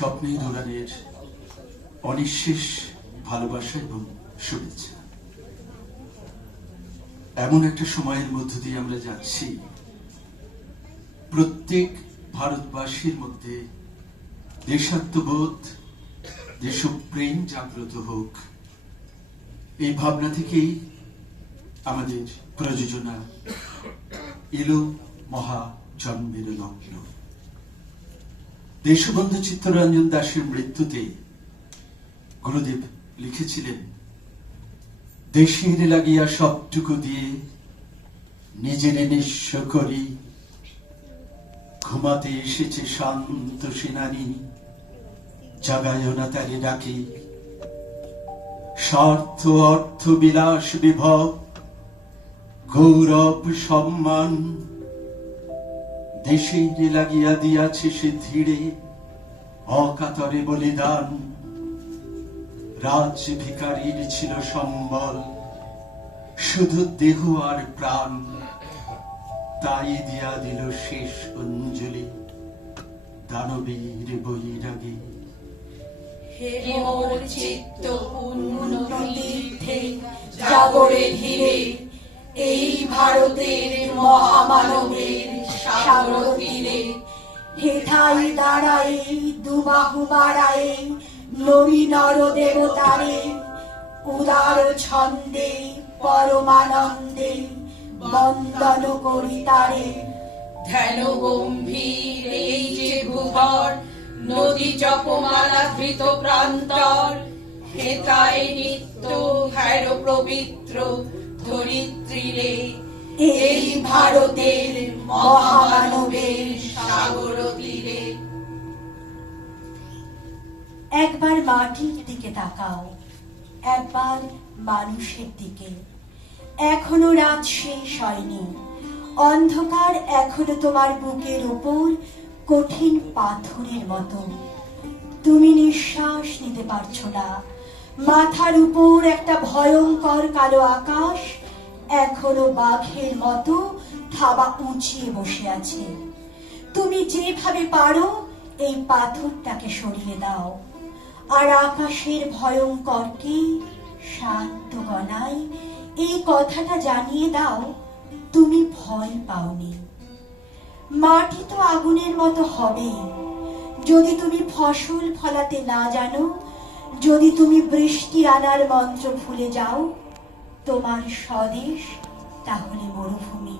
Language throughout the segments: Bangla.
স্বপ্নের উড়ানের অনিঃশেষ ভালোবাসা এবং শুভেচ্ছা। এমন একটা সময়ের মধ্য দিয়ে আমরা যাচ্ছি, প্রত্যেক ভারতবাসীর মধ্যে দেশাত্মবোধ, দেশপ্রেম জাগ্রত হোক, এই ভাবনা থেকেই আমাদের প্রযোজনা এলো মহা জন্মের লগ্ন। দেশবন্ধু চিত্তরঞ্জন দাসের মৃত্যুতে গুরুদেব লিখেছিলেন, দেশের লাগিয়া সবটুকু দিয়ে নিজের নিঃস্ব করি, ঘুমাতে এসেছে শান্ত সেনানী, জাগায় না তারে ডাকে। স্বার্থ অর্থ বিলাস বিভব, গৌরব সম্মান, দেশের লাগিয়া দিয়াছে সে ধীরে অকাতরে বলিদান। রাজ ভিখারীর ছিল সম্বল, শুধু দেহ আর প্রাণ, তাই দিয়া দিল শেষ অঞ্জলি দানবীর বৈরাগী। হে মোর চিত্ত উন্নত তীর্থে জাগরে ধীরে, এই ভারতের মহামানবের সাগর তীরে। হেথায় দাঁড়ায় দুবাহু বাড়ায় নবী নর দেবতারে, উদার ছন্দে পরমানন্দে বন্দন করি তারে। ধ্যান গম্ভীর এই যে ভূধর, নদী জপমালা ধৃত প্রান্তর। হেতায় নিত্য ভৈর পবিত্র ধরিত্রীরে, এই ভারতের মহামানবের সাগর তীরে। একবার মাটির দিকে তাকাও, একবার মানুষের দিকে। এখনো রাত শেষ হয়নি, অন্ধকার এখনো তোমার বুকের উপর কঠিন পাথরের মতো। তুমি নিঃশ্বাস নিতে পারছো না, মাথার উপর একটা ভয়ঙ্কর কালো আকাশ এখনো বাঘের মতো থাবা উঁচিয়ে বসে আছে। তুমি যেভাবে পারো এই পাথরটাকে সরিয়ে দাও, আর আকাশের ভয়ঙ্করকে শান্ত গলায় এই কথাটা জানিয়ে দাও, তুমি ভয় পাওনি। মাটি তো আগুনের মতো হবে যদি তুমি ফসল ফলাতে না জানো, যদি তুমি বৃষ্টি আনার মন্ত্র ভুলে যাও। তোমার স্বদেশ তাহলে মরুভূমি।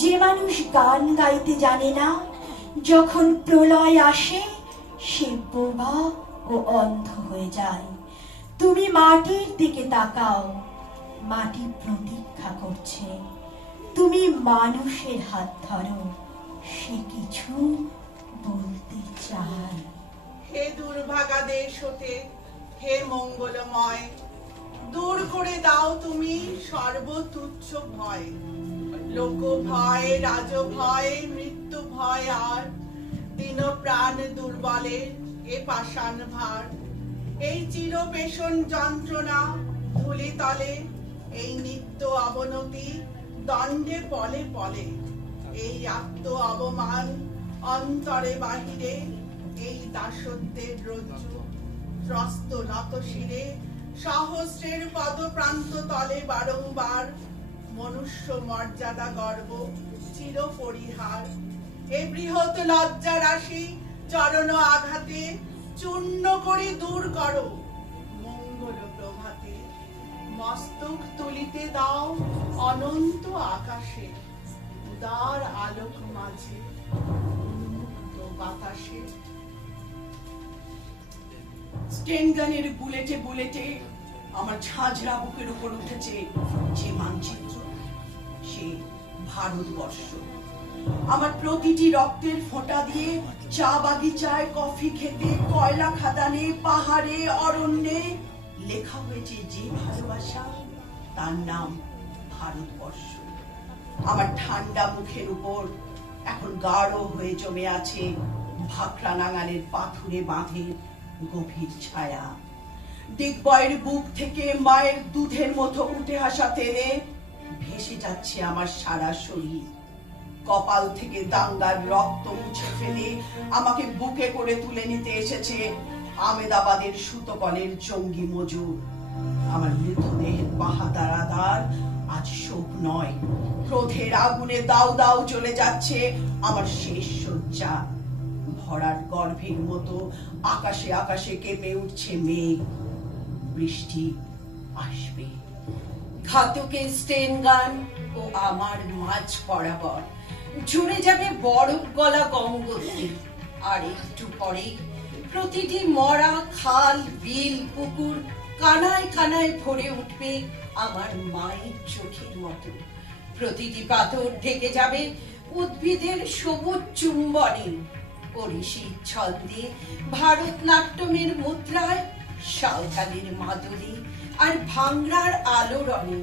যে মানুষ গান গাইতে জানে না, যখন প্রলয় আসে সে বোবা ও অন্ধ হয়ে যায়। তুমি মাটির দিকে তাকাও, মাটি প্রতীক্ষা করছে। তুমি মানুষের হাত ধরো, সে কিছু বলতে চায়। হে দুর্ভাগা দেশ হতে, হে মঙ্গলময়, দূর করে দাও তুমি সর্বতুচ্ছ ভয়। লোক ভয়, রাজ ভয়, মৃত্যু ভয়, আর দিন প্রাণ দুর্বলের এ পাষাণ ভার। এই চির পেষণ যন্ত্রণা ধুলি তলে, এই নিত্য অবনতি দণ্ডে পলে পলে। এই আত্ম অবমান অন্তরে বাহিরে, এই দাসত্বের রজ্জু ত্রস্ত নত শিরে। সহস্রের পদ প্রান্ত তলে বারংবার মনুষ্য মর্যাদা গর্ব চির পরিহার। এ বৃহৎ লজ্জা রাশি চরণ আঘাতে চূর্ণ করে দূর করো মঙ্গল প্রভাতে। মস্তক তুলিতে দাও অনন্ত আকাশে, উদার আলোক মাঝে উন্মুক্ত বাতাসে। স্টেনগানের বুলেটে বুলেটে আমার ঝাঁঝরা বুকের উপর উঠেছে যে মানচিত্র, সে ভারতবর্ষ। আমার প্রতিটি রক্তের ফোঁটা দিয়ে চা বাগিচায়, কফি খেতে, কয়লা খাদানে, পাহাড়ে, অরণ্যে লেখা হয়েছে যে ভালোবাসা, তার নাম ভারতবর্ষ। আমার ঠান্ডা মুখের উপর এখন গাঢ় হয়ে জমে আছে ভাকরা নাঙালের পাথুরে বাঁধের গভীর ছায়া। দিগ্বয়ের বুক থেকে মায়ের দুধের মতো উঠে আসা তেলে ভেসে যাচ্ছে আমার সারা শরীর। কপাল থেকে দাঙ্গার রক্ত মুছে ফেলে আমাকে বুকে করে তুলে নিতে এসেছে আমেদাবাদের সুতকলের জঙ্গি মজুর। আমার মৃতদেহের বাহাদার আদার আজ শোক নয়, ক্রোধের আগুনে দাউ দাউ চলে যাচ্ছে আমার শেষ শয্যা। ভরার গর্ভের মতো আকাশে আকাশে কেঁপে উঠছে মেঘ, বৃষ্টি আসবে। ঘাতকের স্টেন গান ও আমার মাঝ বরাবর জুড়ে যাবে বরফ গলা গঙ্গোত্রী। আর একটু পরে প্রতিটি মরা খাল, বিল, পুকুর কানায় কানায় ভরে উঠবে আমার মায়ের চোখের মতো। প্রতিটি পাথর ঢেকে যাবে উদ্ভিদের সবুজ চুম্বনে। ওড়িশি ছন্দে, ভারতনাট্যমের মুদ্রায়, সাঁওতালের মাদুরি আর ভাংড়ার আলোড়নে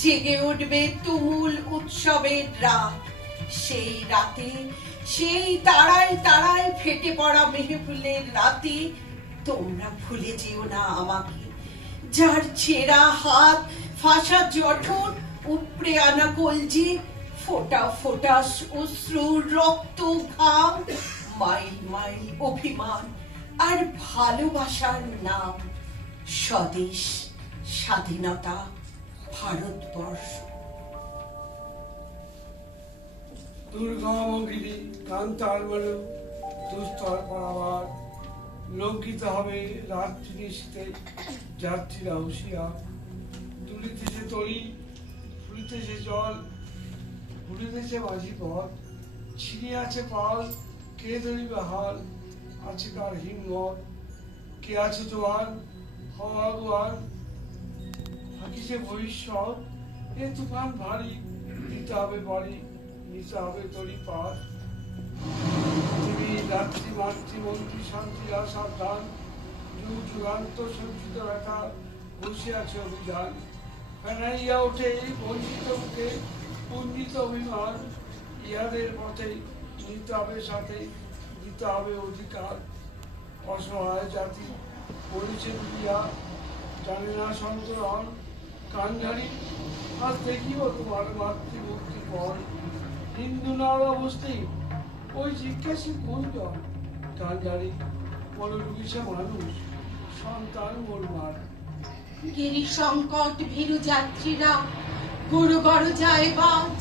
জেগে উঠবে তুমুল উৎসবের রাত। সেই রাতে, সেই তারায় তারায় ফেটে পড়া মেহফিলের রাতে তোমরা ভুলে যেও না আমাকে, যার ছেঁড়া হাত, ফাঁসা জঠর, উপড়ে আনা কলজি, ফোটা ফোটা অশ্রু, রক্ত, ঘাম, মাইল মাইল অভিমান আর ভালোবাসার নাম স্বদেশ, স্বাধীনতা, ভারতবর্ষ। দুর্গমগিরি কান্তার বলে দুস্তর পারাবার, লঙ্কিত হবে রাত্রি নিশীতে যাত্রীরা হুঁশিয়ার। দুলিতেছে তরি, ফুলিতেছে জল, ঘুরিতেছে মাঝি পথ, ছিনিয়ে আছে পাল, কে ধরিবে হাল, আছে কার হিম্মত, কে আছে জোয়ান, হওয়া গোয়ান, থাকিছে ভবিষ্যৎ। এ তুফান ভারী, দিতে হবে বাড়ি, নিতে হবে তরি পার। পৃথিবীর রাত্রি মাতৃমন্ত্রী শান্তিরা সাবধান, যুগ যুগান্ত সঞ্চিত ব্যথা বসে আছে অভিযান। ফেনাইয়া ওঠে বঞ্চিত মুখে পুঞ্জিত অভিমান, ইহাদের পথে নিতে হবে সাথে, দিতে হবে অধিকার। অসহায় জাতি পড়েছে দুনিয়া, জানে না সন্তরণ, কান্ডারি আজ দেখিব তোমার মাতৃমূর্তি পর। হিন্দু নার অবস্থিত ওই জিজ্ঞাসী কোনজন, কান্ডারি বড় রুগিসে মানুষ, সন্তান মোরমার। গিরি সংকট ভীরু যাত্রীরা গুরু বড় যায় বাজ,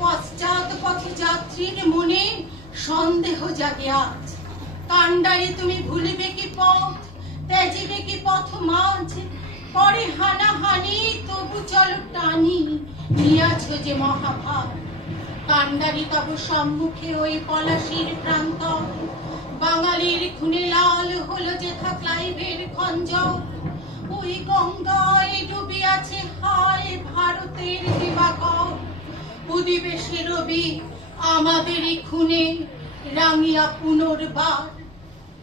পশ্চাৎ পথে যাত্রীর মনে সন্দেহ জাগে আজ। কান্ডারি তুমি ভুলিবে কি পথ, ত্যাজিবে কি পথ মাঝ, পরে হানাহানি তবু চলো টানি, নিয়াছ যে মহাভাব। কান্ডারি তব সম্মুখে ওই পলাশির প্রান্তর, বাঙালির খুনে লাল হলো যেথা ক্লাইভের খঞ্জর। ওই গঙ্গায় ডুবিয়াছে হায় ভারতের দিবাকর, উদিবে সে রবি আমাদেরই খুনে রাঙিয়া পুনর্বার।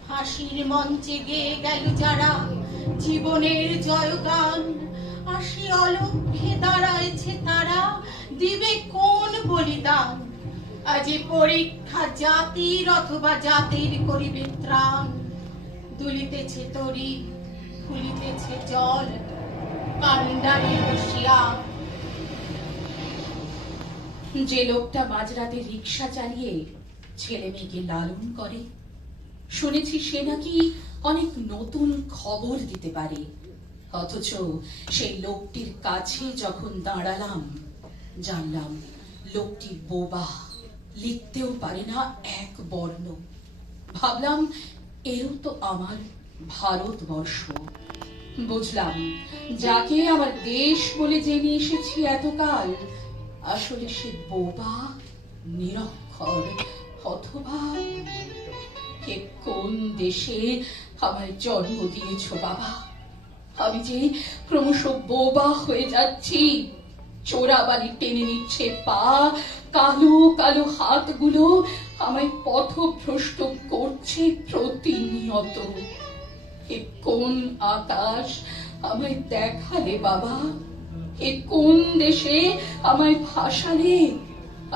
হাসির মঞ্চে গেয়ে গেল যারা জীবনের জয়গান, আসি অলক্ষ্যে দাঁড়াইছে তারা, দিবে কোন বলিদান। আজ পরীক্ষা জাতির অথবা জাতির করিবে ত্রাণ। দুলিতেছে তরি, ফুলিতেছে জল, কান্ডারি হুঁশিয়ার। যে লোকটা মাঝরাতে রিক্সা চালিয়ে ছেলে মেয়েকে লালন করে, শুনেছি সে নাকি অনেক নতুন খবর দিতে পারে। অথচ সেই লোকটির কাছে যখন দাঁড়ালাম, জানলাম লোকটি বোবা, লিখতেও পারে না এক বর্ণ। ভাবলাম এও তো আমার ভারতবর্ষ। বুঝলাম যাকে আমার দেশ বলে জেনে এসেছি এতকাল, আসলে সে বোবা, নিরক্ষর, অথবা কে কোন দেশে আমায় জন্ম দিয়েছ বাবা। আমি যে ক্রমশ বোবা হয়ে যাচ্ছি, চোরাবালি টেনে নিচ্ছে পা, কালো কালো হাতগুলো আমায় পথভ্রষ্ট করছে প্রতিনিয়ত। এ কোন আকাশ আমায় দেখালে বাবা, এ কোন দেশে আমায় ভাসালে?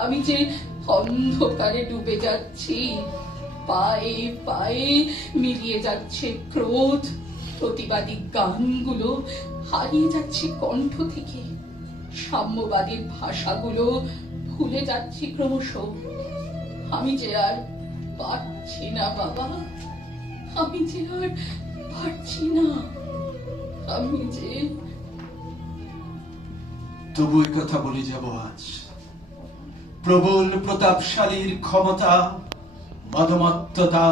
আমি যে অন্ধকারে ডুবে যাচ্ছি, পায়ে পায়ে মিলিয়ে যাচ্ছে ক্রোধ, প্রতিবাদী গানগুলো হারিয়ে যাচ্ছে কণ্ঠ থেকে, সাম্যবাদীর ভাষাগুলো ভুলে যাচ্ছি ক্রমশ। আমি যে আর পারছি না বাবা, আমি যে আর পারছি না, আমি যে। তবু এ কথা বলে যাব আজ। প্রবল প্রতাপশালীর ক্ষমতা, মদমত্ততা,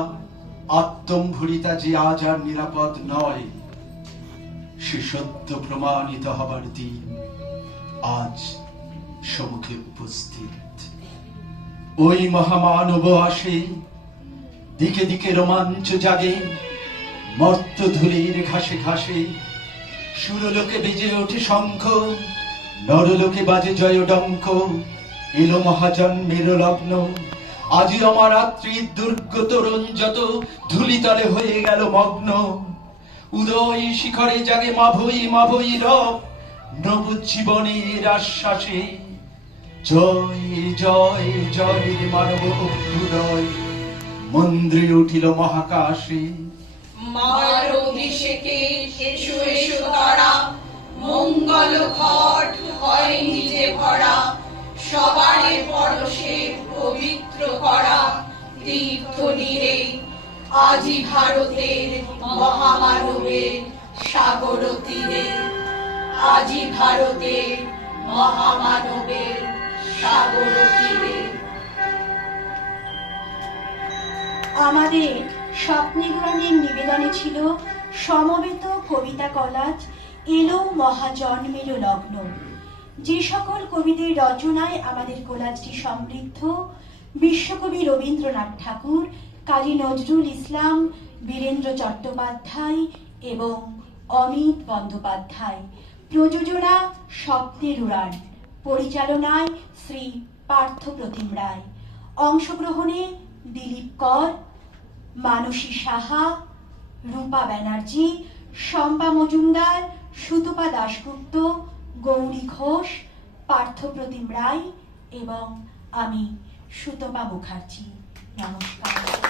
আত্মম্ভরিতা যে আজ আর নিরাপদ নয়, সে সত্য প্রমাণিত হবার দিন আজ সম্মুখে উপস্থিত। ওই মহামানব আসে, দিকে দিকে রোমাঞ্চ জাগে, মর্তধূলির ঘাসে ঘাসে। সুরলোকে বেজে ওঠে শঙ্খ, নরলোকে বাজে জয় ডঙ্ক। এলো মহাজন্মের লগ্ন, আজি আমার রাত্রির দুর্গ তরুণ যত ধূলিতলে হয়ে গেল মগ্ন। উদয় শিখরে জাগে মাভই মাভই রব, নবজীবনের আশ্বাসে। জয় জয় জয় মানব অভ্যুদয়, মন্দ্রে উঠিল মহাকাশে। মার অভিষেকে এসো এসো তারা, মঙ্গল ঘট হয় নিজে ভরা। সবারে পরশে পবিত্র করা তীর্থ নীরে, আজি ভারতের মহামানবের সাগর তীরে। আজি ভারতের মহামানবের সাগর তীরে। আমাদের স্বপ্নিগ্রহণের নিবেদনে ছিল সমবেত কবিতা কলাজ এলো মহাজন্মের লগ্ন। যে সকল কবিদের রচনায় আমাদের কোলাজটি সমৃদ্ধ, বিশ্বকবি রবীন্দ্রনাথ ঠাকুর, কাজী নজরুল ইসলাম, বীরেন্দ্র চট্টোপাধ্যায় এবং অমিত বন্দ্যোপাধ্যায়। প্রযোজনা স্বপ্নের উড়ান, পরিচালনায় শ্রী পার্থ প্রতিম রায়। অংশগ্রহণে দিলীপ কর, মানসী সাহা, রূপা ব্যানার্জি, শম্পা মজুমদার, সুতপা দাশগুপ্ত, গৌরী ঘোষ, পার্থ প্রতিম রায় এবং আমি সুতপা মুখার্জি। নমস্কার।